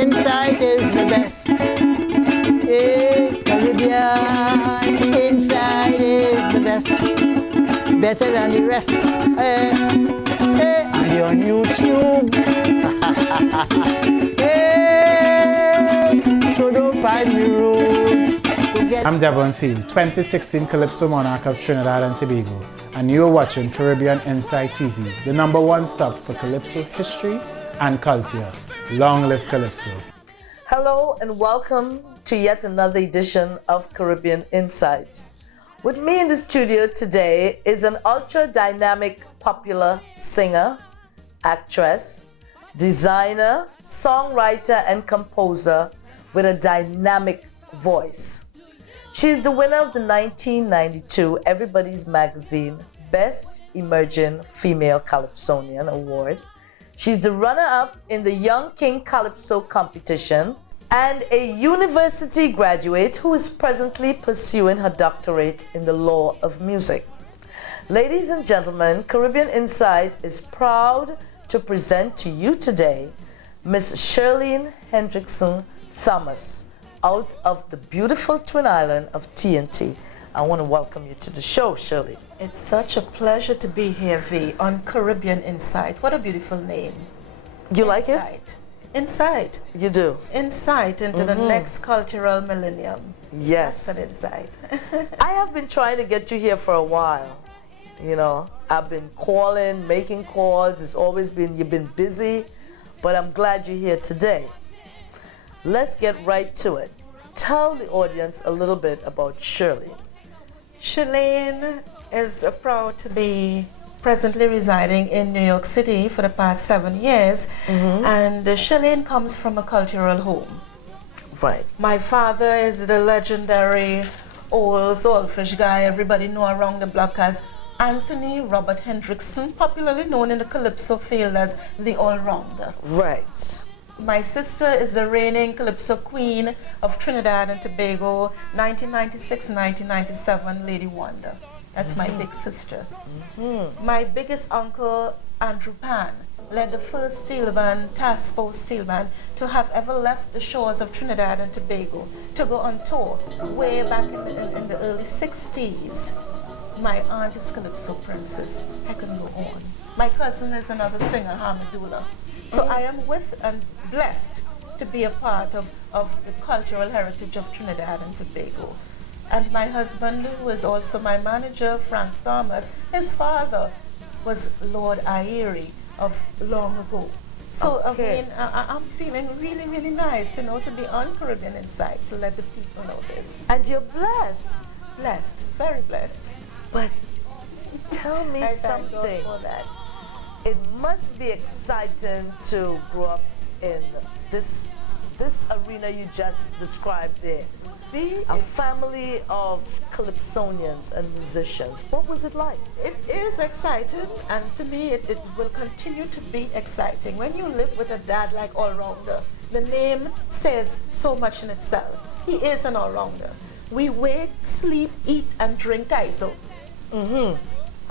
inside is the best. Caribbean inside is the best. Better than the rest. Are you on YouTube? So don't find me rude. I'm Devon C, 2016 Calypso Monarch of Trinidad and Tobago, and you're watching Caribbean Inside TV, the #1 stop for Calypso history and culture. Long live Calypso. Hello and welcome to yet another edition of Caribbean Insight. With me in the studio today is an ultra-dynamic popular singer, actress, designer, songwriter and composer with a dynamic voice. She is the winner of the 1992 Everybody's Magazine Best Emerging Female Calypsonian Award. She's the runner-up in the Young King Calypso competition and a university graduate who is presently pursuing her doctorate in the law of music. Ladies and gentlemen, Caribbean Insight is proud to present to you today Miss Shirlane Hendrickson Thomas out of the beautiful twin island of TNT. I want to welcome you to the show, Shirley. It's such a pleasure to be here, V, on Caribbean Insight. What a beautiful name. You like it? Insight. You do? Insight into the next cultural millennium. Yes. That's an insight. I have been trying to get you here for a while. You know, I've been calling, making calls. It's always been, you've been busy, but I'm glad you're here today. Let's get right to it. Tell the audience a little bit about Shirley. Shirlane is proud to be presently residing in New York City for the past 7 years, and Shirlane comes from a cultural home. Right. My father is the legendary old soulfish guy everybody know around the block as Anthony Robert Hendrickson, popularly known in the Calypso field as the all-rounder. Right. My sister is the reigning Calypso Queen of Trinidad and Tobago, 1996-1997, Lady Wonder. That's my big sister. My biggest uncle, Andrew Pan, led the first steel band, task force steel band, to have ever left the shores of Trinidad and Tobago to go on tour way back in the early 60s. My aunt is Calypso Princess. I can go on. My cousin is another singer, Hamadula. So I am with and blessed to be a part of the cultural heritage of Trinidad and Tobago. And my husband, who is also my manager, Frank Thomas, his father was Lord Airi of long ago. So Okay. I mean, I'm feeling really, really nice, you know, to be on Caribbean Insight, to let the people know this. And you're blessed. Blessed, very blessed. But tell me I thank God something. for that. It must be exciting to grow up in this arena you just described there. See, A family of calypsonians and musicians. What was it like? it is exciting, and to me, it will continue to be exciting. When you live with a dad like all-rounder, the name says so much in itself. He is an all-rounder. We wake, sleep, eat, and drink ISO.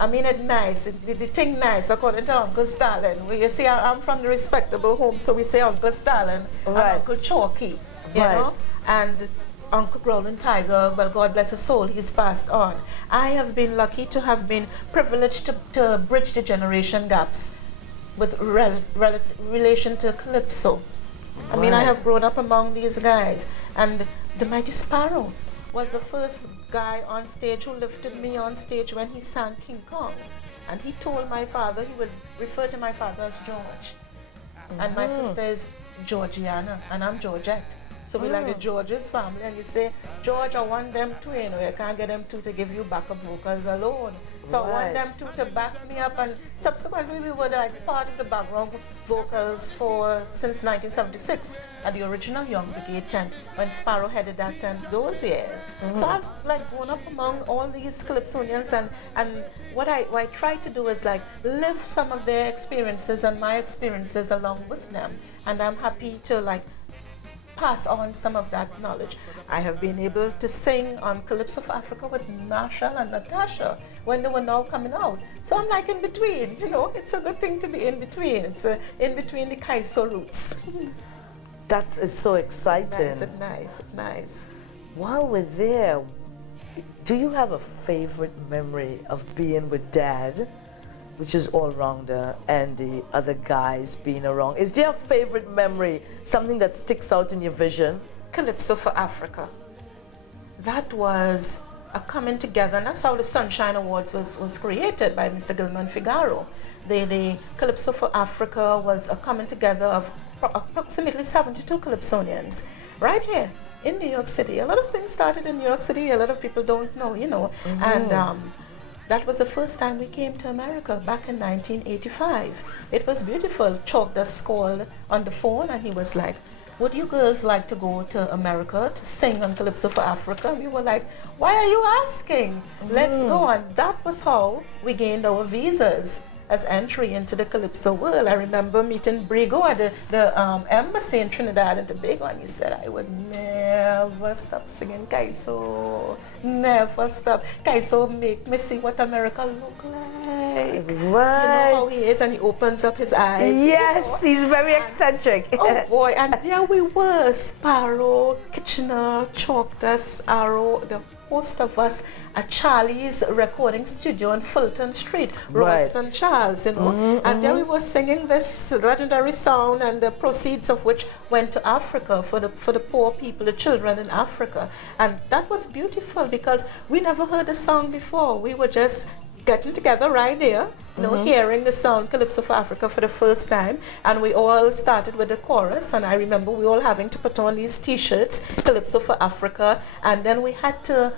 I mean it nice, the thing nice, according to Uncle Stalin. You see, I'm from the respectable home, so we say Uncle Stalin and Right. Uncle Chalky, you Right. know? And Uncle Growling Tiger, well, God bless his soul, he's passed on. I have been lucky to have been privileged to bridge the generation gaps with relation to Calypso. I mean, I Right. have grown up among these guys, and the Mighty Sparrow was the first guy on stage who lifted me on stage when he sang King Kong. And he told my father, he would refer to my father as George. And my sister is Georgiana, and I'm Georgette. So we like the Georges family, and you say, George, I want them two, you know, you can't get them two to give you backup vocals alone. So I want them two to back me up, and subsequently we were like part of the background vocals since 1976 at the original Young Brigade tent when Sparrow headed that tent those years. So I've like grown up among all these calypsonians, and what I try to do is like live some of their experiences and my experiences along with them, and I'm happy to like pass on some of that knowledge. I have been able to sing on Calypso of Africa with Marshall and Natasha when they were now coming out. So I'm like in between, you know, it's a good thing to be in between. It's in between the Kaiso roots. That is so exciting. Nice. While we're there, do you have a favorite memory of being with Dad, which is all-rounder, and the other guys being around? Is there a favorite memory, something that sticks out in your vision? Calypso for Africa. That was a coming together, and that's how the Sunshine Awards was created by Mr. Gilman Figaro. The Calypso for Africa was a coming together of approximately 72 calypsonians right here in New York City. A lot of things started in New York City, a lot of people don't know, you know. And that was the first time we came to America back in 1985. It was beautiful. Chalk just called on the phone and he was like, would you girls like to go to America to sing on Calypso for Africa? And we were like, why are you asking? Let's go. And that was how we gained our visas as entry into the Calypso world. I remember meeting Brigo at the embassy in Trinidad and Tobago, and he said, I would never stop singing Calypso. Never stop. Calypso make me see what America look like. Right. You know how he is, and he opens up his eyes. Yes, you know? he's very eccentric. Oh boy, and there we were, Sparrow, Kitchener, Chalk Dust, Arrow, the host of us at Charlie's recording studio on Fulton Street, Royston Charles, you know. And there we were singing this legendary song, and the proceeds of which went to Africa for the poor people, the children in Africa. And that was beautiful because we never heard the song before. We were just getting together right there, you know, hearing the sound Calypso for Africa for the first time, and we all started with the chorus. And I remember we all having to put on these t-shirts, Calypso for Africa, and then we had to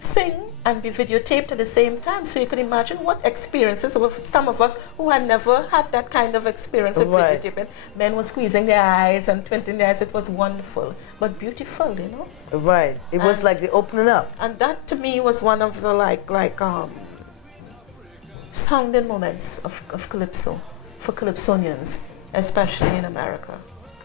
sing and be videotaped at the same time. So you can imagine what experiences with some of us who had never had that kind of experience with videotaping. Men were squeezing their eyes and twinkling their eyes. It was wonderful, but beautiful, you know. Right. It was like the opening up. And that to me was one of the sounding moments of Calypso for Calypsonians, especially in America.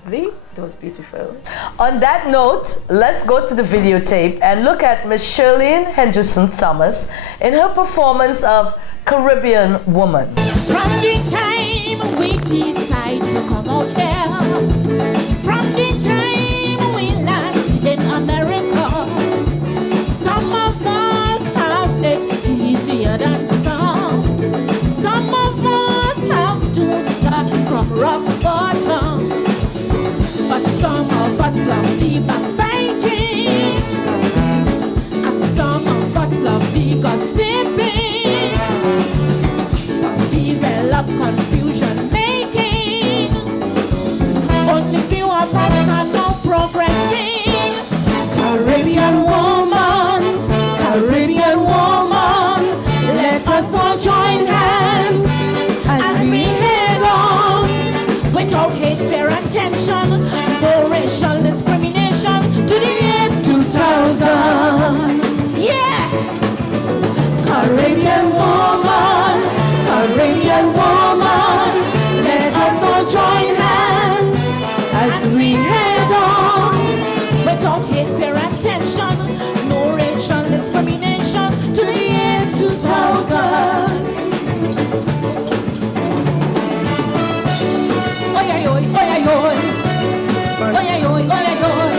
It was beautiful. On that note, let's go to the videotape and look at Miss Shirlane Hendrickson Thomas in her performance of Caribbean Woman. From the time we decide to come out here, from the time we land in America, some of us have it easier than some. Some of us have to start from rock bottom, but some of us love the backbiting, and some of us love the gossiping. Some develop confusion making. Only few of us are now progressing. Caribbean woman, Caribbean woman, let us all join hands as we head on, without hate, fear, and tension, no racial discrimination, to the year 2000. Yeah! Caribbean woman, Caribbean woman, let us all join hands as we head on, without hate, fear, and tension, no racial discrimination, to the year 2000. Oi, oi, oi, oi, oi. Oi, oi, oi, oi, oi.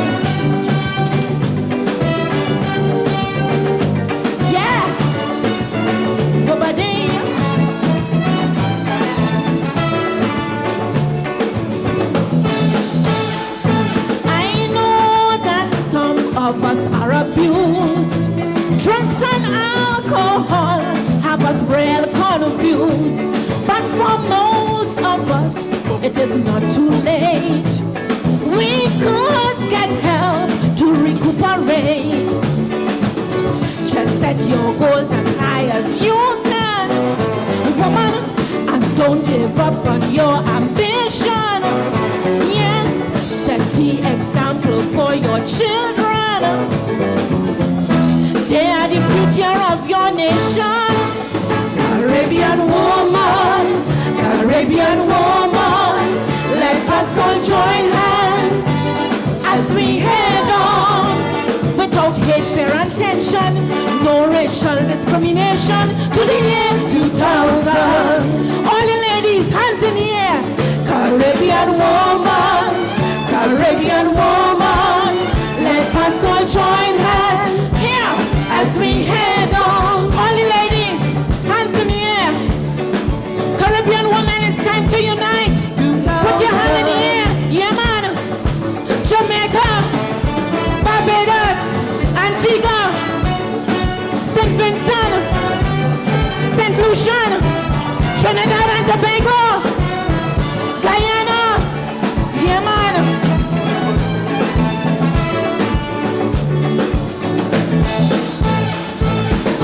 Yeah. Nobody. I know that some of us are abused. Drugs and alcohol have us real confused. But for most of us, it is not too late. We could get help to recuperate. Just set your goals as high as you can, woman, and don't give up on your ambition. Yes, set the example for your children. They are the future of your nation. Caribbean woman, Caribbean woman, let us all join hands as we head on, without hate, fear, and tension, no racial discrimination, to the year 2000. All the ladies, hands in the air. Caribbean woman, Caribbean Caribbean woman. Let us all join hands here as we head on. All the ladies, hands in the air. Caribbean woman, it's time to unite. Put your hand in the air. Yeah, man. Jamaica, Barbados, Antigua, St. Vincent, St. Lucian, Trinidad and Tobago, Guyana, yeah man.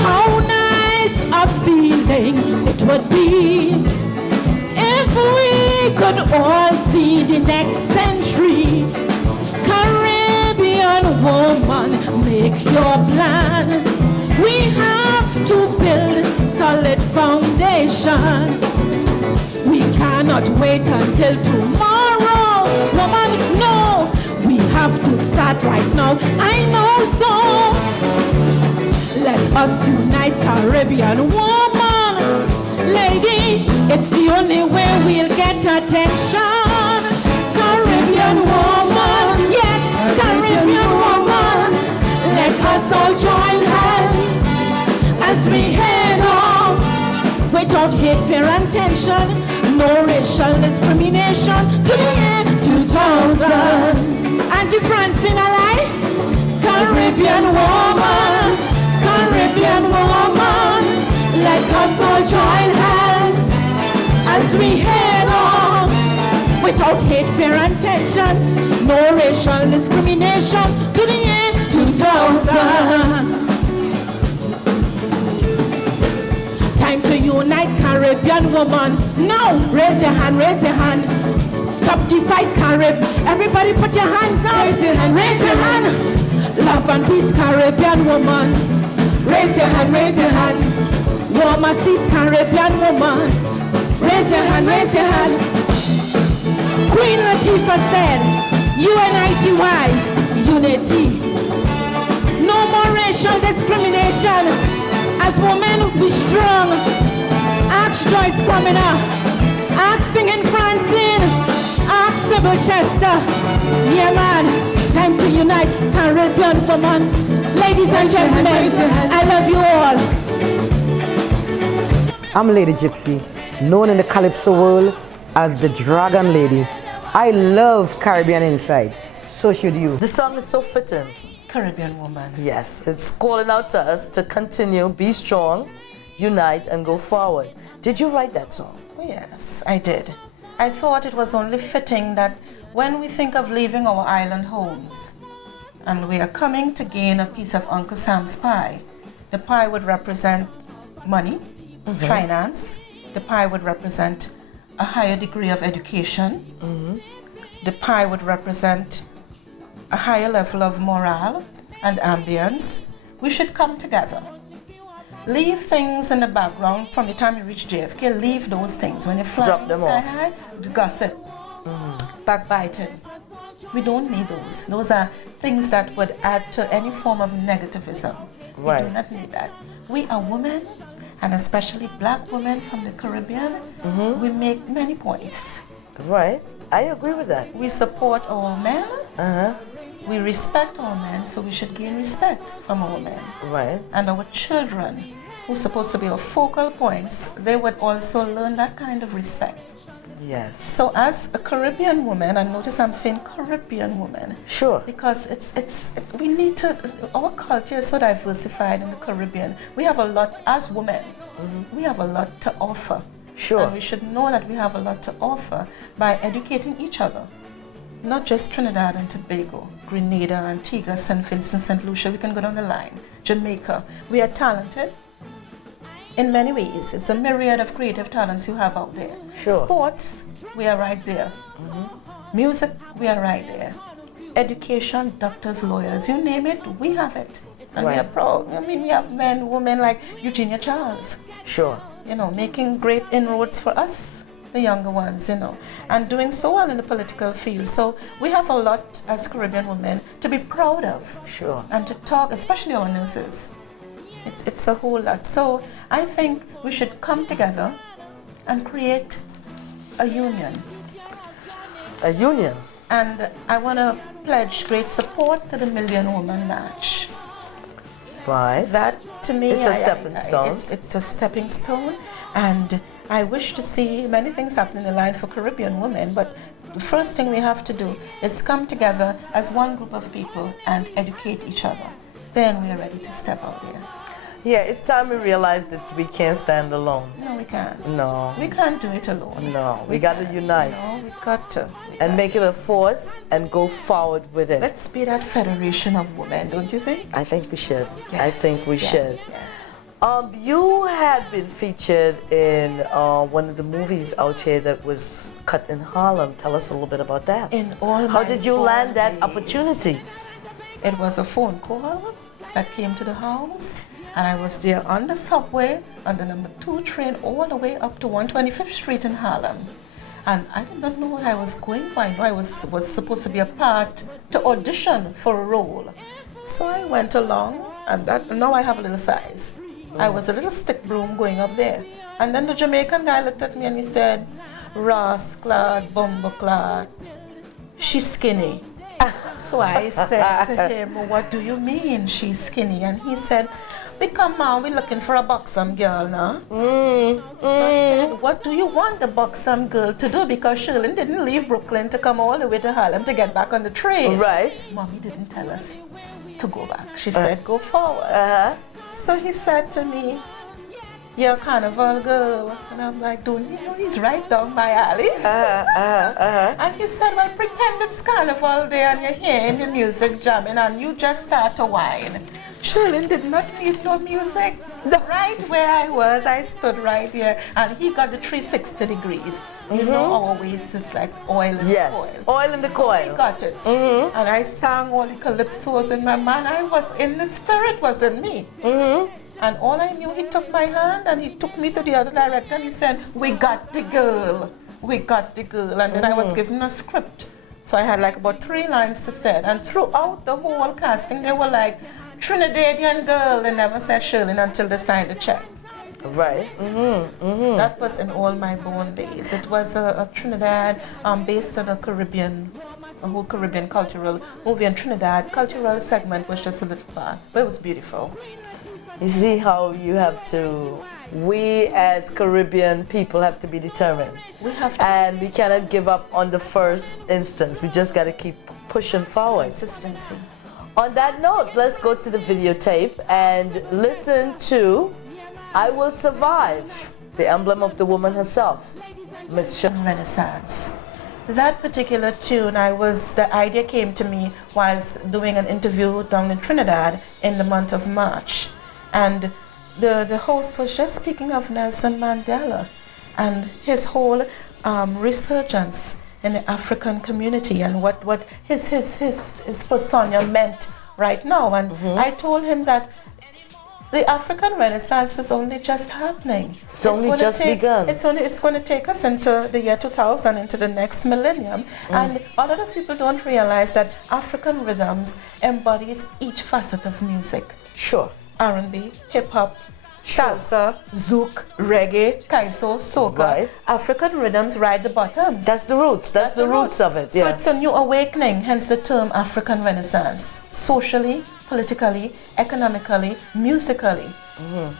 How nice a feeling it would be if we could all see the next century. Caribbean woman, make your plan. We have to build solid foundation. We cannot wait until tomorrow. Woman, no, we have to start right now. I know so. Let us unite, Caribbean woman. Lady, it's the only way we'll get attention. Caribbean woman, yes, Caribbean woman. Let us all join hands as we head on, without hate, fear, and tension, no racial discrimination, to the year 2000. Auntie Francine alive, Caribbean woman, Caribbean woman. Let us all join hands as we head on, without hate, fear, and tension, no racial discrimination, to the year 2000. Time to unite, Caribbean woman. Now, raise your hand, raise your hand. Stop the fight, Carib. Everybody put your hands up. Raise your hand, raise your hand. Love and peace, Caribbean woman. Raise your hand, raise your hand. Warmer seas, Caribbean woman. Raise your hand, raise your hand. Queen Latifah said, UNITY, unity. No more racial discrimination. As women, we strong. Ask Joyce Kwamina. Ask Singing Francine. Ask Sybil Chester. Yeah, man. Time to unite, Caribbean woman. Ladies and gentlemen, I love you all. I'm Lady Gypsy, known in the Calypso world as the Dragon Lady. I love Caribbean Inside. So should you. The song is so fitting. Caribbean woman. Yes, it's calling out to us to continue, be strong, unite, and go forward. Did you write that song? Yes, I did. I thought it was only fitting that when we think of leaving our island homes and we are coming to gain a piece of Uncle Sam's pie, the pie would represent money, finance, the pie would represent a higher degree of education, the pie would represent a higher level of morale and ambience. We should come together. Leave things in the background from the time you reach JFK. Leave those things. When you fly Drop in them sky off. high, gossip, backbiting. We don't need those. Those are things that would add to any form of negativism. Right. We do not need that. We are women, and especially black women from the Caribbean. We make many points. Right. I agree with that. We support our men. We respect our men, so we should gain respect from our men. Right. And our children, who are supposed to be our focal points, they would also learn that kind of respect. Yes. So as a Caribbean woman, and notice I'm saying Caribbean woman, Sure. because it's we need to, our culture is so diversified in the Caribbean. We have a lot, as women, we have a lot to offer. Sure. And we should know that we have a lot to offer by educating each other. Not just Trinidad and Tobago, Grenada, Antigua, St. Vincent, St. Lucia, we can go down the line. Jamaica. We are talented in many ways. It's a myriad of creative talents you have out there. Sure. Sports, we are right there. Music, we are right there. Education, doctors, lawyers, you name it, we have it. And we Right. are proud. I mean, we have men, women like Eugenia Charles, Sure. making great inroads for us, the younger ones, and doing so well in the political field. So we have a lot as Caribbean women to be proud of. Sure. And to talk, especially our nurses. It's a whole lot. So I think we should come together and create a union. A union. And I want to pledge great support to the Million Woman March. Right. That to me, It's a stepping stone. It's a stepping stone, and I wish to see many things happen in the line for Caribbean women. But the first thing we have to do is come together as one group of people and educate each other. Then we are ready to step out there. Yeah, it's time we realize that we can't stand alone. No, we can't. No. We can't do it alone. No, we got to can't. unite. No, we got to. And make it a force and go forward with it. Let's be that federation of women, don't you think? I think we should. I Yes, think we yes, should. yes. You had been featured in one of the movies out here that was cut in Harlem. Tell us a little bit about that. In all How my did you born land that days, opportunity? It was a phone call that came to the house, and I was there on the subway on the number 2 train all the way up to 125th Street in Harlem. And I did not know what I was going for. I know I was supposed to be a part to audition for a role. So I went along, and now I have a little size. I was a little stick broom going up there. And then the Jamaican guy looked at me and he said, "Rasclad, bumbleclad, she's skinny." So I said to him, "What do you mean she's skinny?" And he said, "Because mom, we're looking for a buxom girl now." So I said, "What do you want the buxom girl to do?" Because Shirlane didn't leave Brooklyn to come all the way to Harlem to get back on the train. Right. Mommy didn't tell us to go back. She said, "Go forward." So he said to me, "You're a carnival girl." And I'm like, don't you know he's right down my alley? And he said, "Well, pretend it's carnival day and you're hearing the music jamming and you just start to whine." Charlene did not need no music. Right where I was, I stood right here, and he got the 360 degrees. You know, our waist is like oil in the Yes, coil. oil in the He coil. got it. And I sang all the calypsos in my mind. I was in the spirit, was in me. And all I knew, he took my hand and he took me to the other director and he said, "We got the girl. We got the girl." And then I was given a script. So I had like about 3 lines to say. And throughout the whole casting, they were like, "Trinidadian girl." They never said Shirlane until they signed the check. Right. That was in all my born days. It was a Trinidad based on a whole Caribbean cultural movie. And Trinidad cultural segment was just a little part, but it was beautiful. You see how you have to, we as Caribbean people have to be determined. We have to And we cannot give up on the first instance. We just got to keep pushing forward. consistency. On that note, let's go to the videotape and listen to I Will Survive, the emblem of the woman herself, Miss Renaissance. That particular tune, the idea came to me whilst doing an interview down in Trinidad in the month of March. And the host was just speaking of Nelson Mandela and his whole resurgence in the African community and what his persona meant right now. And I told him that the African Renaissance is only just happening. It's only just begun. It's going to take us into the year 2000, into the next millennium. And a lot of people don't realize that African rhythms embodies each facet of music. Sure. R&B, hip-hop, salsa, zouk, reggae, kaiso, soca. Right. African rhythms ride the bottoms. That's the roots. That's the roots of it. So Yeah. it's a new awakening, hence the term African Renaissance. Socially, politically, economically, musically.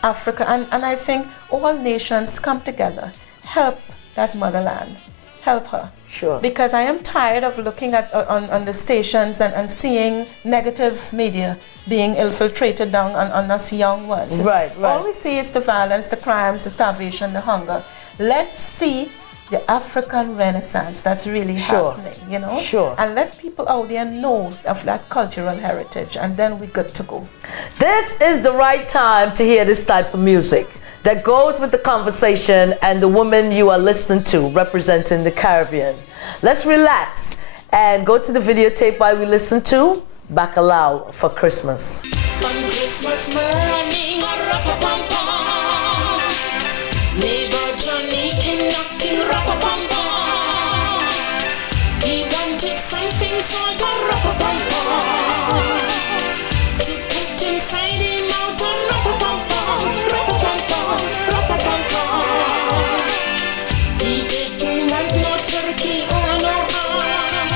Africa, and I think all nations come together, help that motherland, help her. Sure. Because I am tired of looking at on the stations and seeing negative media being infiltrated down on us young ones. Right. All we see is the violence, the crimes, the starvation, the hunger. Let's see the African Renaissance that's really happening, you know? Sure. And let people out there know of that cultural heritage, and then we're good to go. This is the right time to hear this type of music that goes with the conversation and the woman you are listening to representing the Caribbean. Let's relax and go to the videotape while we listen to Bacalao for Christmas. On Christmas morning, a rap-a-pam-pam. Neighbor Johnny came knocking rap-a-pam-pam. He wanted something so the rap-a-pam-pam. To put inside him out the rap-a-pam-pam. Rap-a-pam-pam, rap-a-pam-pam. He didn't want no turkey or no ham.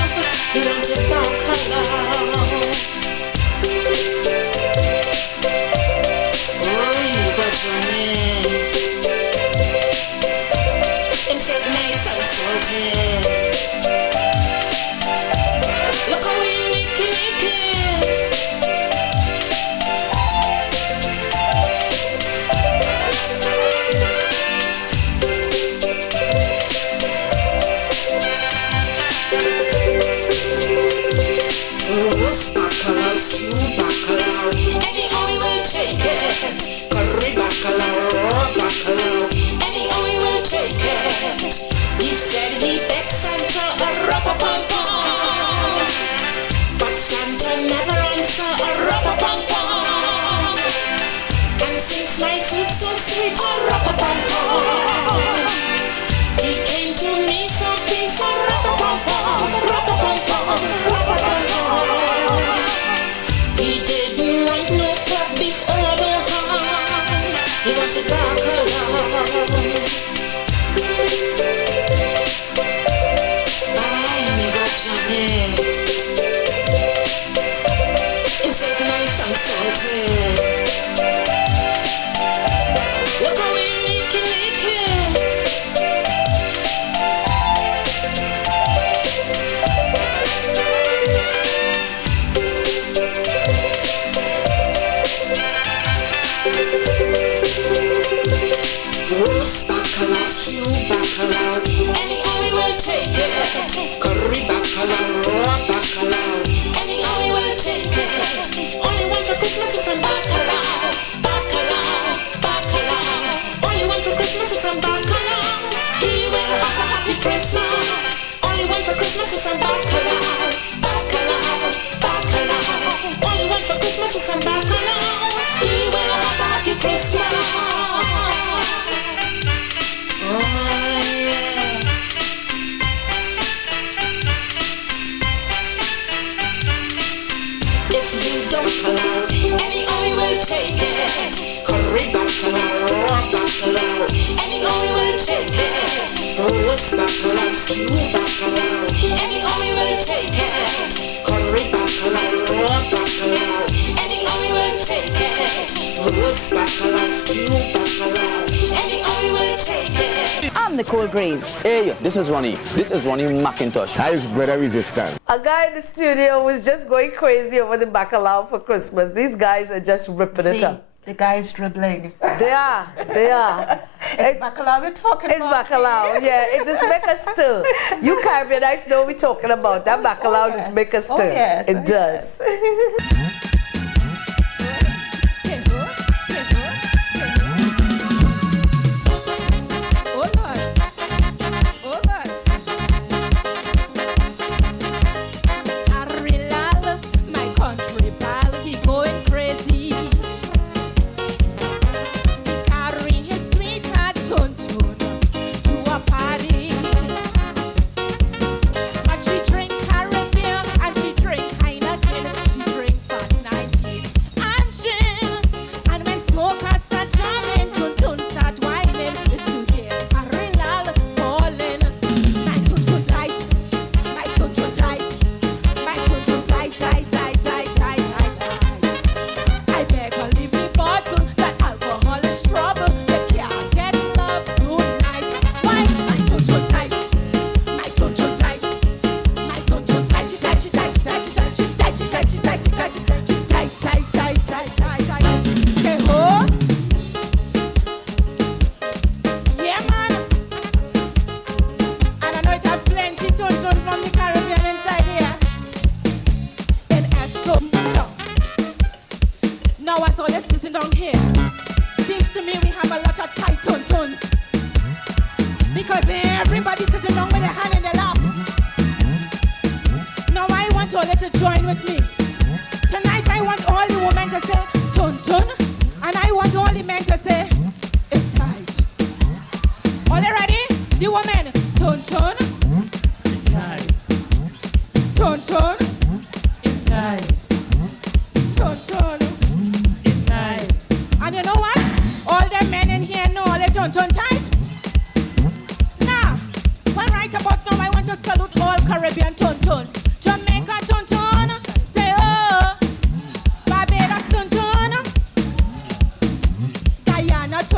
Hey, this is Ronnie. This is Ronnie McIntosh. Hi, it's Brother Resistant. A guy in the studio was just going crazy over the bacalao for Christmas. These guys are just ripping it up. The guys dribbling. They are. It's bacalao we're talking about. It's bacalao, yeah. It just make us stir. You Caribbeanites know what we're talking about. That bacalao just make us stir. Oh, yes. It does.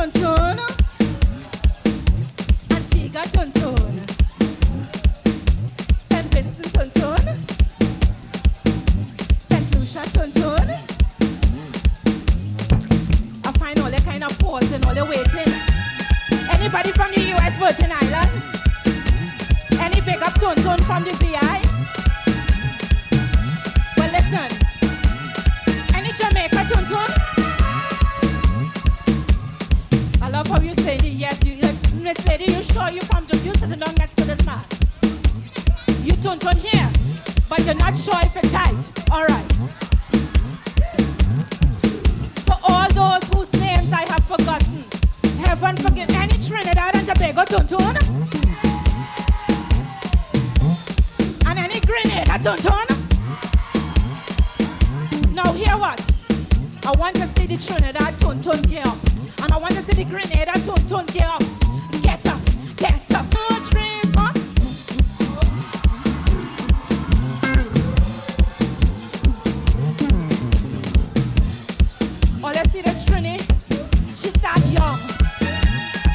Tonton, Antigua Tonton, St. Vincent Tonton, St. Lucia Tonton. I find all the kind of pause and all the waiting. Anybody from the U.S. Virgin Islands? Any big up Tonton from the VI? Well, listen. Any Jamaica Tonton? I love how you say the yes. You, like, Miss Lady, you sure you from Jamaica? You sitting down next to this man. You Tonton here, but you're not sure if it's tight. All right. For all those whose names I have forgotten, heaven forgive any Trinidad and Tobago Tonton? And any Grenada Tonton? Now hear what? I want to see the Trinidad Tonton get up. And I want to see the Grenada Tonton get up. Get up, get up. 2, 3, 4. Oh, let's see this Trini. She start young.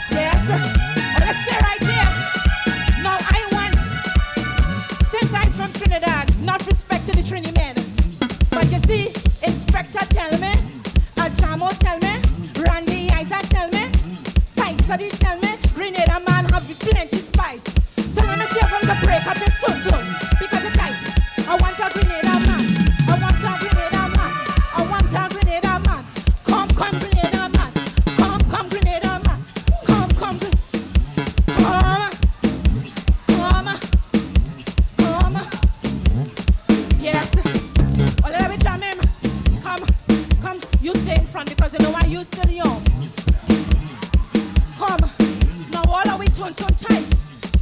Yes. Oh, let's stay right there. Now I want, since I'm from Trinidad, not respect to the Trini men. But you see, Inspector tell me, Ajamo tell me, Randy Isa tell me, Paisadi tell me, Grenada man have plenty spice. So let me see if I can break up this Tonton, because it's tight. I want a Grenada man. I want a Grenada man. I want a Grenada man. Come Grenada man. Come Grenada man. Come. Yes. Oh, let me jam him. Come. You stay in front because you know why you still young. Come. Now all are we Tonton tight?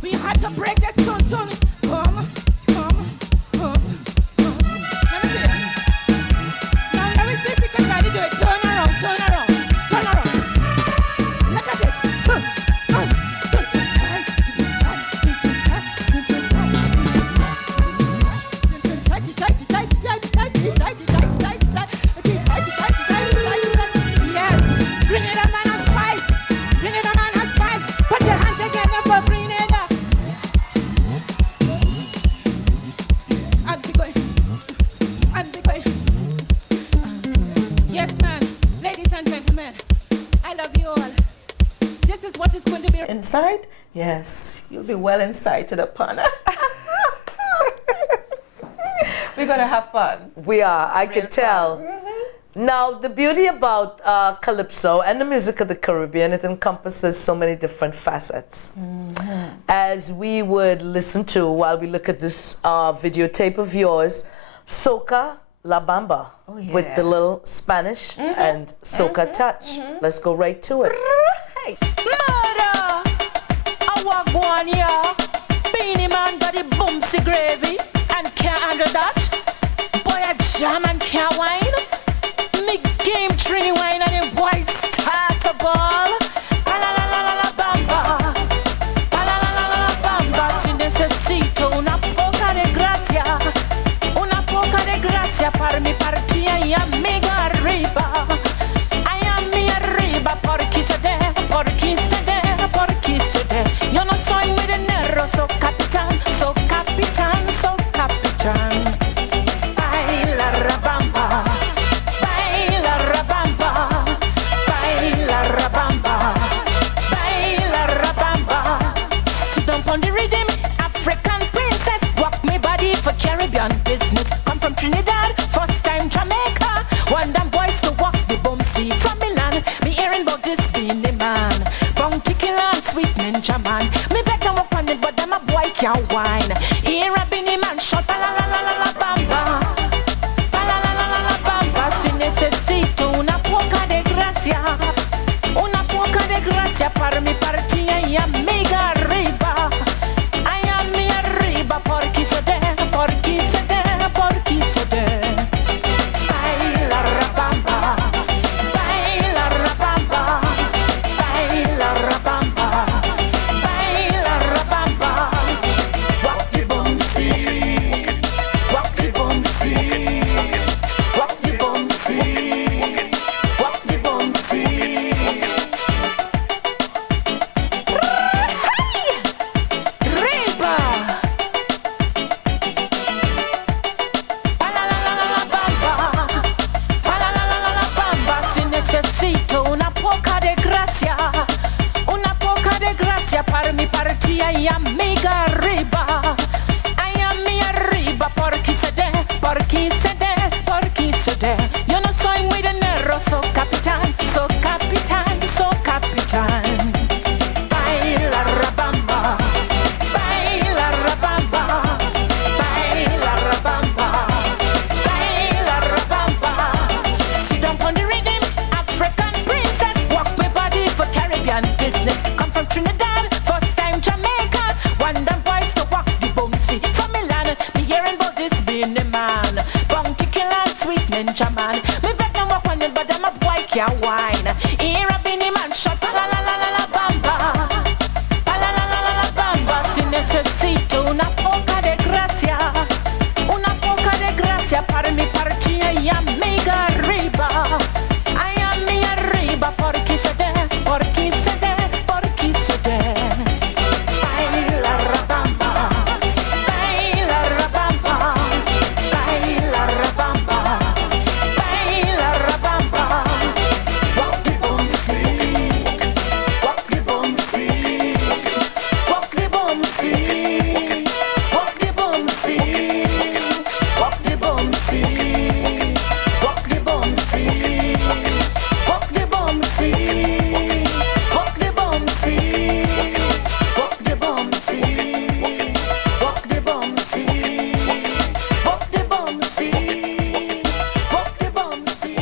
We had to break this Tonton. Come. Let me see. Now let me see if we can really do it. Turn around. Look at it. Yes, Grenada man has spice. Put your hand together for Grenada. And be going. Yes, man. Ladies and gentlemen, I love you all. This is what is going to be Inside? Yes, you'll be well incited upon. We're going to have fun. We are, I can tell. Now, the beauty about Calypso and the music of the Caribbean, it encompasses so many different facets. As we would listen to while we look at this videotape of yours, Soca La Bamba, with the little Spanish and Soca touch. Let's go right to it. Murder! I walk one here. Beanie man got the boomsy gravy and can't handle that. Boy, a jam and can't wine. Me game Trini wine and the boy start a ball. La bamba. La bamba. Si necesito una poca de gracia. Una poca de gracia para mi partida y amiga arriba. I am mi arriba porque se de. Yo no soy muy dinero, so capitán. Baila rabamba, baila rabamba, baila rabamba, baila rabamba. Sit down on the rhythm, African princess. Walk me body for Caribbean business. Come from Trinidad, first time Jamaica. One damn boys to walk the boomsy from Milan. Me hearing about this beanie man. Bounty killer and sweet ninja man. Me beg them up on it, but them a boy can't whine. Here a beanie man shot la bamba. La bamba. Si necesito una poca de gracia. Una poca de gracia para mi partida y amiga arriba. I am mi arriba porque se de. Baila rabamba. Baila rabamba. Baila rabamba. Baila rabamba. Walk the boomsy. Walk the boomsy. Walk the boomsy. Walk the boomsy. amiga arriba. Ay, mi arriba, porque se de, porque se de, porque se de. Yo no soy muy dinero, so capitán, so capitán, so capitán. Baila rabamba, baila rabamba, baila rabamba, baila rabamba. Sit down on the rhythm, African princess, walk my body for Caribbean business. Come from Trinidad, first time Jamaica, wonder voice to walk the bouncy. From Milan, me hearing about this being the man, bounty killer and sweet ninja man. Me bet them walk on it, but them a boy can't whine. Here a Beanie Man shot, la la la la la bamba, la la la la bamba. Si necesito una poca de gracia para mi partida y amiga arriba. Ay, mi arriba, porque se de, porque se de, porque se de. Baila rabamba, baila rabamba, baila rabamba, baila rabamba. Walk the bouncy, walk the bouncy, walk the bouncy, walk the bouncy, walk the bouncy, walk the bouncy, walk the bouncy, walk the bouncy, walk the bouncy, walk the bouncy, walk the bouncy, walk the bouncy.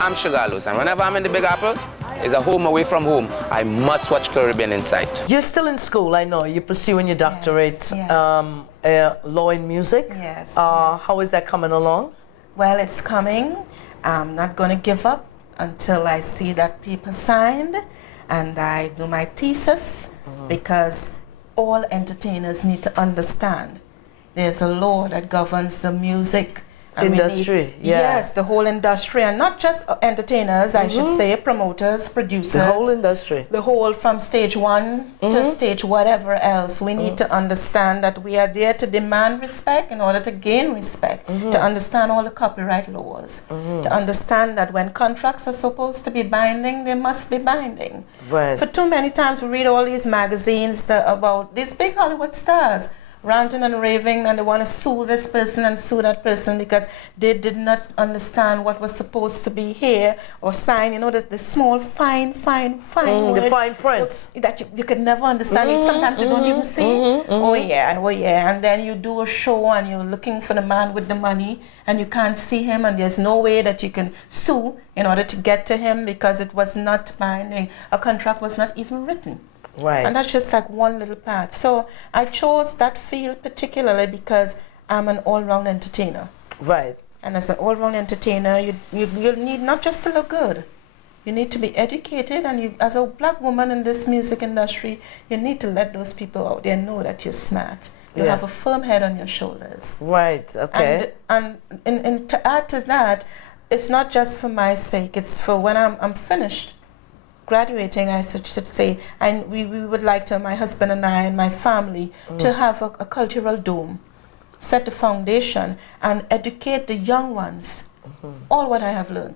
I'm Sugarloose, and whenever I'm in the Big Apple, it's a home away from home. I must watch Caribbean Insight. You're still in school, I know. You're pursuing your doctorate, yes. law in music. Yes. How is that coming along? Well, it's coming. I'm not going to give up until I see that paper signed and I do my thesis, because all entertainers need to understand there's a law that governs the music and we Industry, yeah. Yes, the whole industry, and not just entertainers, I should say, promoters, producers. The whole industry. The whole, from stage one to stage whatever else. We need to understand that we are there to demand respect in order to gain respect, to understand all the copyright laws, to understand that when contracts are supposed to be binding, they must be binding. Right. For too many times we read all these magazines about these big Hollywood stars ranting and raving, and they want to sue this person and sue that person because they did not understand what was supposed to be here or signed. You know, the small, fine words. The fine print. That you could never understand. Sometimes you don't even see. Oh yeah. And then you do a show and you're looking for the man with the money and you can't see him, and there's no way that you can sue in order to get to him because it was not binding. A contract was not even written. Right. And that's just like one little part. So I chose that field particularly because I'm an all-round entertainer. Right. And as an all-round entertainer, you need not just to look good. You need to be educated, and you, as a black woman in this music industry, you need to let those people out there know that you're smart. You have a firm head on your shoulders. Right, okay. And to add to that, it's not just for my sake, it's for when I'm finished graduating, I should say, and we would like to, my husband and I and my family, to have a cultural dome, set the foundation, and educate the young ones, all what I have learned.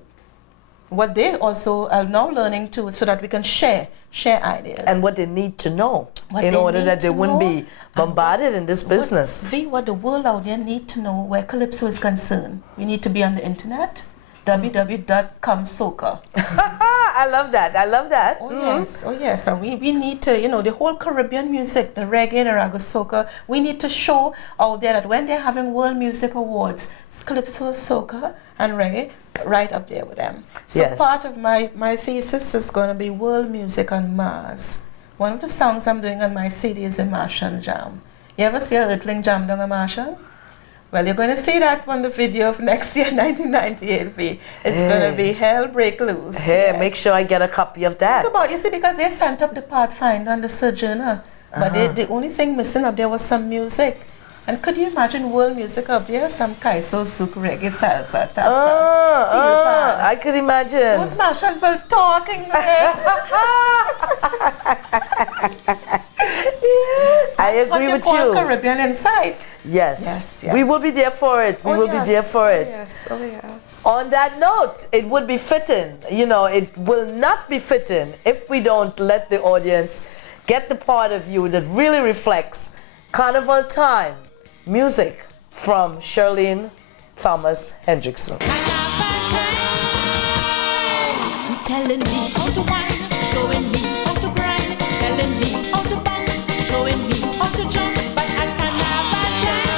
What they also are now learning too, so that we can share ideas. And what they need to know What in they order need that they to wouldn't know, be bombarded in this business. What the world out there need to know where Calypso is concerned. We need to be on the internet, www.comsoca. I love that. Oh yes, and we need to, the whole Caribbean music, the reggae, the raga soca, we need to show out there that when they're having World Music Awards, it's Calypso, soca, and reggae right up there with them. So Yes. part of my thesis is going to be world music on Mars. One of the songs I'm doing on my CD is a Martian Jam. You ever see a Earthling jam down a Martian? Well, you're going to see that on the video of next year, 1998. It's going to be Hell Break Loose. Hey, yes. make sure I get a copy of that. Think about, you see, because they sent up the Pathfinder and the Sojourner, but the only thing missing up there was some music. And could you imagine world music up there? Some Kaiso, Zouk, reggae, salsa, tassa, steel pan. I could imagine. What's Marshallville talking about? I agree what with they call you. Caribbean Insight. Yes. Yes. We will be there for it. We will be there for it. Oh yes. On that note, it would be fitting, it will not be fitting if we don't let the audience get the part of you that really reflects Carnival time. Music from Shirlane Hendrickson. Telling me how to whine, showing me how to grind, telling me how to bounce, showing me how to jump, but I can never tell.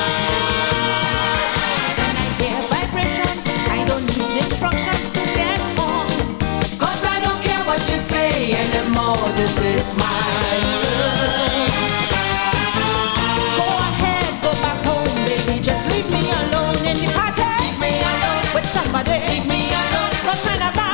When I hear vibrations, I don't need instructions to get on. 'Cause I don't care what you say anymore, this is my turn. Go ahead, go back home, baby, just leave me alone in the party. Leave me alone with somebody. Leave me alone for Carnival.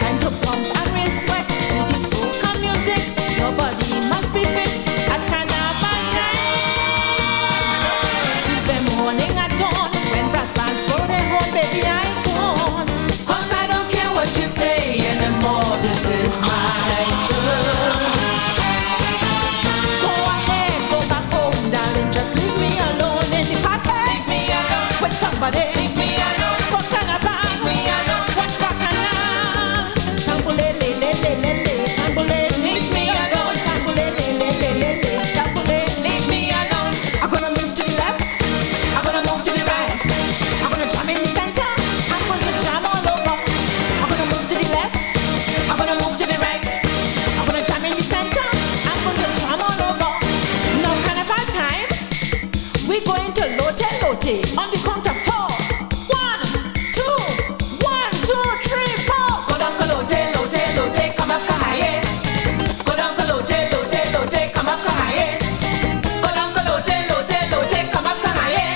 Time to pump and real sweat to the soca music. Your body must be fit at Carnival time. Till the morning at dawn, when brass bands go their home, baby, I gone. 'Cause I don't care what you say anymore, this is my turn. Go ahead, go back home, darling, just leave me alone in the party. Leave me alone with somebody. Leave me alone for Carnival. Leave me alone. Watch back and on the count of 4. 1, 2, 1, 2, 3, 4. Go down, lote, lote, lote, come up high. Go down, lote, lote, lote, come up high. Go down, lote, lote, lote, come up high.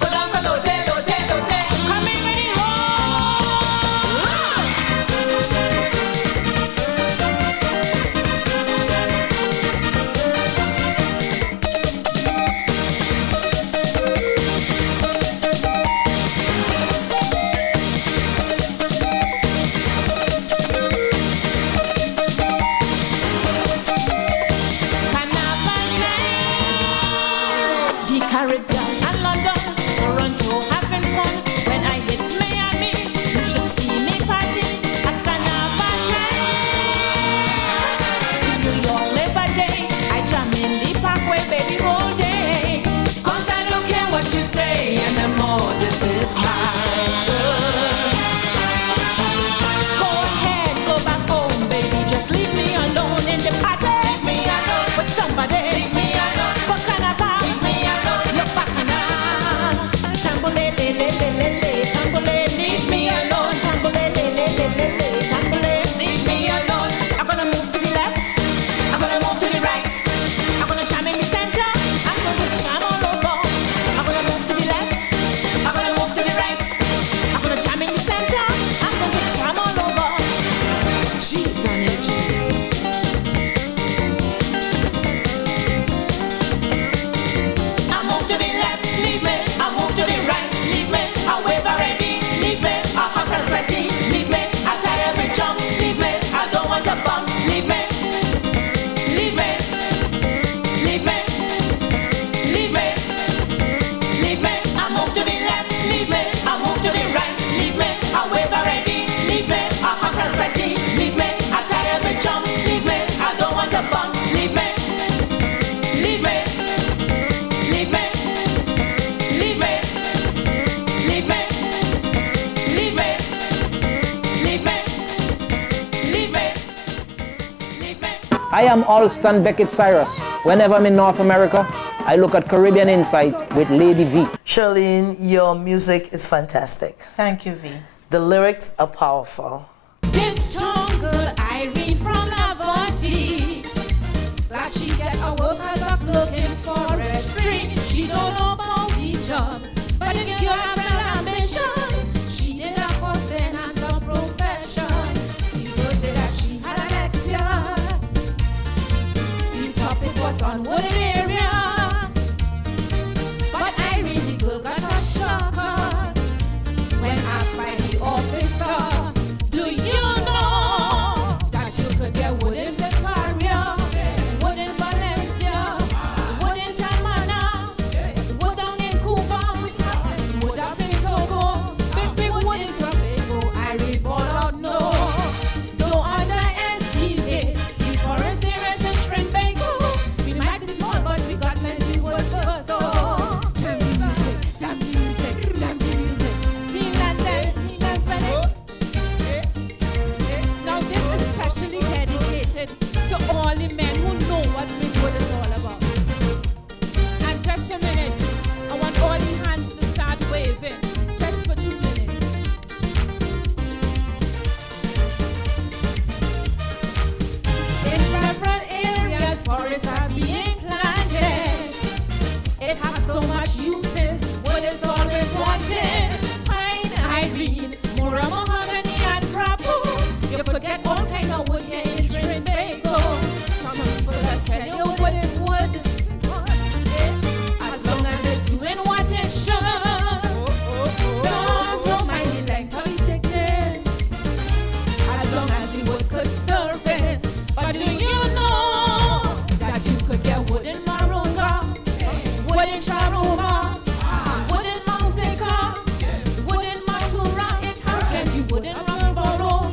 Go down, lote, lote, lote, come in with the Caribbean and London, Toronto having fun. When I hit Miami, you should see me party at Carnival time. New York Labor Day, I jam in the parkway, baby, all day. 'Cause I don't care what you say anymore, this is my turn. Go ahead, go back home, baby, just leave me alone in the party. Leave me alone with somebody. Leave me alone for Carnival. Leave me alone. Look back and tambole, le, le, le, le, le, tambole, leave me alone. Tambole, le, le, le, le, le, tambole, leave me alone. I'm gonna move to the left. I'm gonna move to the right. I'm gonna jam in the center. I'm gonna jam all over. I'm gonna move to the left. I'm gonna move to the right. I'm gonna jam in the center. I'm gonna jam all over. Jeez, I need jeez. I move to the left, leave me. I move to the right, leave me. I wave already, leave me. I hot and sweaty, leave me. I tired with jump, leave me. I don't want to bump, leave me. Leave me. Leave me. Leave me. Leave me. I move to the left, leave me. I move to the right, leave me. I wave already, leave me. I hot and sweaty, leave me. I tired with jump, leave me. I don't want to bump, leave me. Leave me. Leave me. Leave me. Leave me. Leave me. Leave me. Leave me. Leave me. I am Alston Beckett Cyrus. Whenever I'm in North America, I look at Caribbean Insight with Lady V. Shirlene, your music is fantastic. Thank you, V. The lyrics are powerful. This tongue good Irene from Avanti. Like she get a workers up looking for a string. She don't know about the job, but if you have an ambition, she did a course then and some profession. People say that she had a lecture. The topic was on wooded area. being planted. It has so much uses, wood is always wanted. Pine, Irene, Mora, mahogany, and crapple. You could get all kind of wood here in Trinbago. Some people just tell you wood is wood, as long as it's doing what it should. Some don't mind the length of the thickness, as long as the wood could service. But do you know that you could get wood in Marunga, wood in Charuma, wood in Mouseca, wood in Matura? It has plenty wood in Roxborough,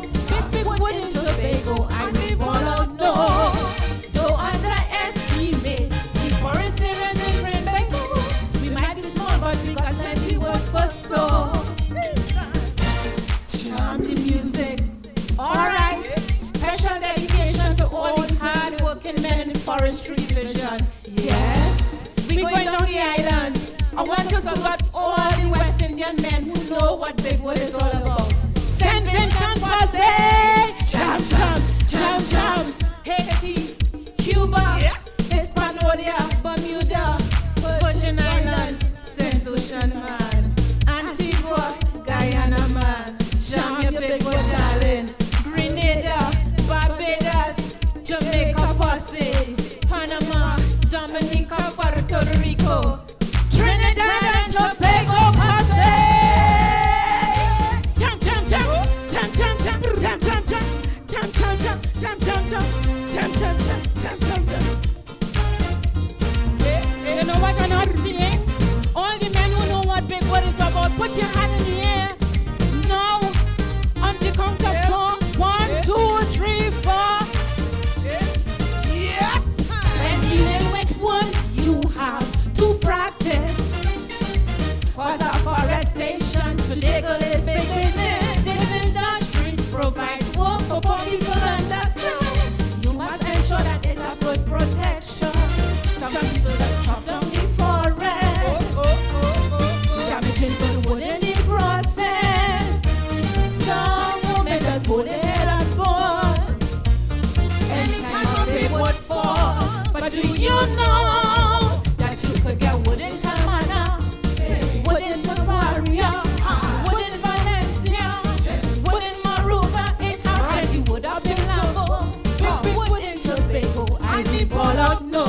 big wood in Tobago. I will all out no. Don't underestimate the forest areas in Trinbago. We might be small, but we got plenty wood for so. Charm the music. Alright, special dedication to all the hard-working men in the forestry division. Yes, we going down the islands. I want to salute all the West Indian men who know what big wood is all about. St. Vincent Jam, jam, jam, jam. Haiti, Cuba, Hispaniola, Bermuda, Virgin Islands, St. Lucian man, Antigua, Guyana man. Jam your big wood, darling. Grenada, Barbados, Jamaica, Posse, Panama, Dominica, Puerto Rico, Trinidad and Tobago, Posse. Jam, jam, jam, jam, jam, jam, jam, jam, jam, jam, jam, jam, jam, jam, jam, jam, jam, jam, jam, jam. You know what I'm not seeing? All the men who know what big wood is about, put your hand in the air. Now, on the count of 4, 1, 2, 3, 4. When dealing with wood, you have to practice. Cause afforestation to legal is big business. This industry provides work for poor people understand. You must ensure that it has good protection. Some people just chop down the forest, damaging good wood in the process. Some women just hold their head up for anytime a big wood fall. But do you know that you could get wood in Tamana, wood in Savaria, wood in Valencia, wood in Maruga? It has plenty wood up in Lambo, big wood in Tobago. I leave all out no.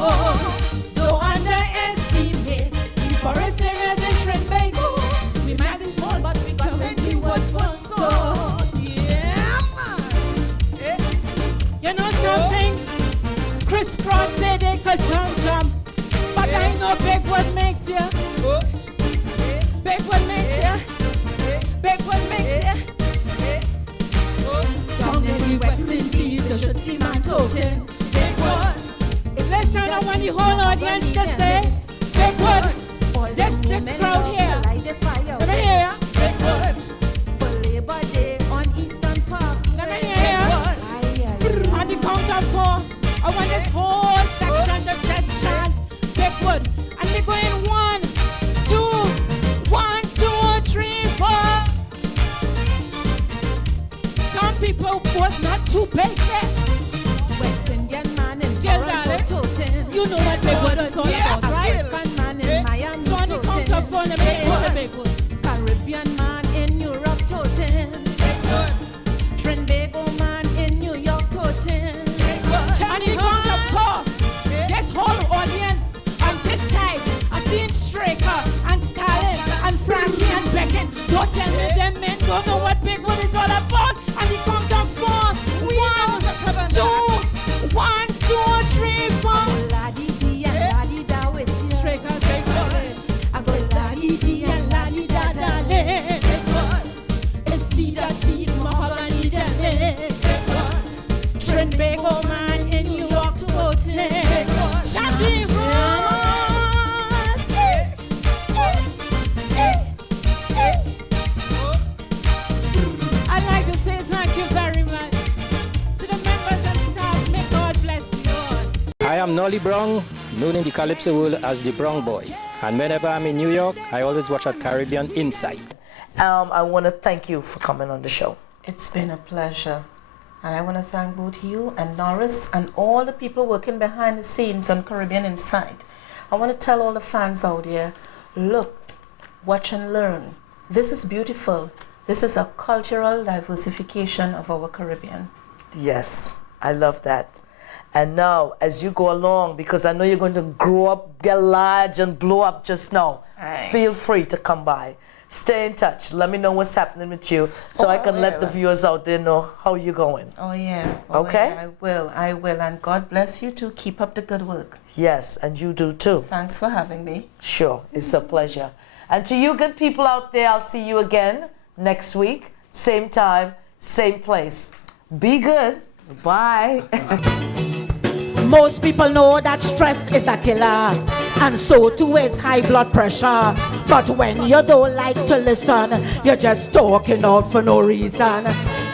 Don't underestimate the forest areas in Trinbago. We might be small, but we got plenty wood for so. You know something? Crisscross say they could jump, but I know big wood makes you. Big wood makes you. Big wood makes you. Down in the West Indies, you should see man toting big wood. Listen, I want the whole audience to say big wood. This crowd here. Let me hear ya. Big wood. For Labor Day on Eastern Park. Let me hear ya. On the count of 4, I want this whole section to just chant big wood. And they're going 1, 2, 1, 2, 3, 4. Some people was not too big yet. West Indian man in Toronto toting. You know what big wood is all about, right? African man in Miami so on the count of 4, let me hear the big wood. Caribbean man in Europe toting. Trinbago man in New York toting. On the count of 4, this whole audience on this side, I see Straker and Stalin and Frankie and Beckett. Don't tell me them men don't know what big wood is all about. On the count of 4, 1, 2, 1, 2, 3, 4. La-dee-dee and la-dee-da with you. Straker, I go la-dee-dee and la-dee-da, darling. It's cedar teeth, mahogany, darling. Trinbago man in New York to hotel. Champion I'd like to say thank you very much to the members and staff. May God bless you all. I am Nolly Brown, known in the Calypso world as the Brown Boy. And whenever I'm in New York, I always watch at Caribbean Insight. I want to thank you for coming on the show. It's been a pleasure. And I want to thank both you and Norris and all the people working behind the scenes on Caribbean Insight. I want to tell all the fans out there, look, watch and learn. This is beautiful. This is a cultural diversification of our Caribbean. Yes, I love that. And now, as you go along, because I know you're going to grow up, get large, and blow up just now, Aye. feel free to come by. Stay in touch. Let me know what's happening with you so I can let the viewers out there know how you're going. Oh, yeah. Oh, Okay? yeah, I will. And God bless you too. Keep up the good work. Yes, and you do too. Thanks for having me. Sure, it's a pleasure. And to you good people out there, I'll see you again next week. Same time, same place. Be good. Bye. Most people know that stress is a killer, and so too is high blood pressure. But when you don't like to listen, you're just talking out for no reason.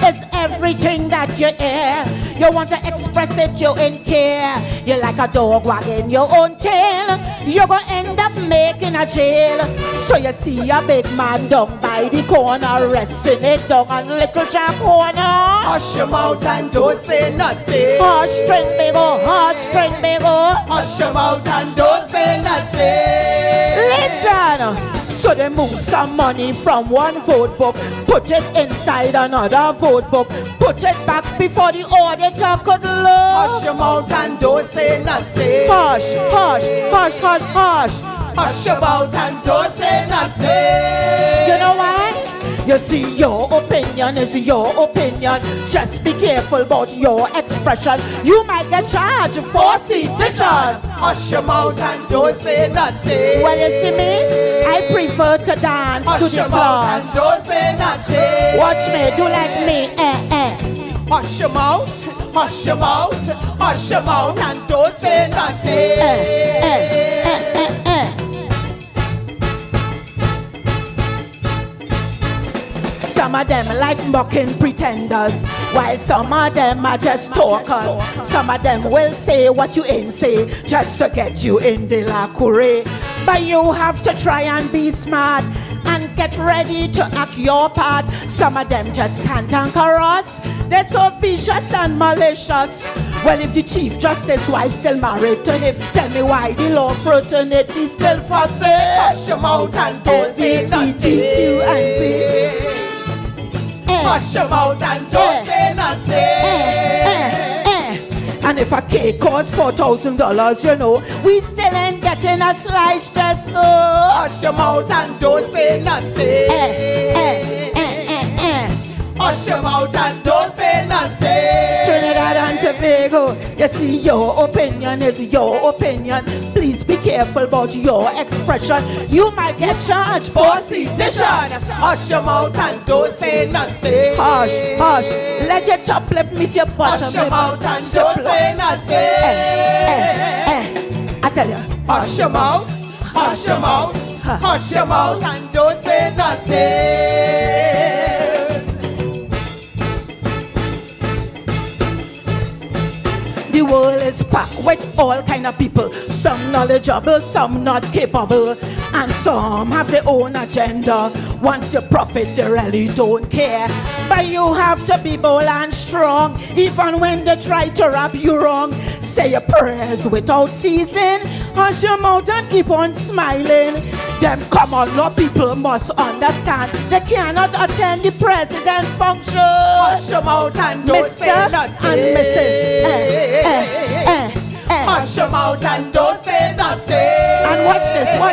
It's everything that you hear. You want to express it, you're in care. You're like a dog wagging your own tail. You're gonna end up making a jail. So you see a big man down by the corner, resting it down on little Jack corner. Hush your mouth and don't say nothing. Hush, string big oh, hush, string big oh. Hush your mouth and don't say nothing. Listen. So they move some money from one vote book, put it inside another vote book, put it back before the auditor could look. Hush your mouth and don't say nothing. Hush, hush, hush, hush, hush. Hush your mouth and don't say nothing. You know why? You see, your opinion is your opinion. Just be careful about your expression. You might get charged for sedition. Hush your mouth and don't say nothing. Well, you see me, I prefer to dance to Hush the your mouth and floors. don't say nothing. Watch me, do like me, Hush your mouth, hush your mouth, hush your mouth and don't say nothing. Some of them like mocking pretenders, while some of them are just talkers. Some of them will say what you ain't say, just to get you in the la cour. But you have to try and be smart and get ready to act your part. Some of them just can't anchor us. They're so vicious and malicious. Well, if the Chief Justice's wife still married to him, tell me why the law fraternity still fussing. Hush your mouth and don't say nothing. Hush your mouth and don't say nothing. And if a cake costs $4,000, you know, we still ain't getting a slice just so. Hush your mouth and don't say nothing. Hush your mouth and don't say nothing. Trinidad and Tobago, you see, your opinion is your opinion. Please be careful about your expression. You might get charged for sedition. Hush your mouth and don't say nothing. Hush, hush. Let your top lip meet your bottom Hush your lip. mouth and don't say nothing. I tell you. Hush your mouth, hush your mouth, hush your mouth and don't say nothing. The world is packed with all kind of people. Some knowledgeable, some not capable, and some have their own agenda. Once you profit, they really don't care. But you have to be bold and strong, even when they try to rap you wrong. Say your prayers without ceasing. Hush your mouth and keep on smiling. Them common law people must understand they cannot attend the president function. Hush your mouth and don't Mr. say nothing. and Mrs. Hush your mouth and don't say nothing. And watch this, watch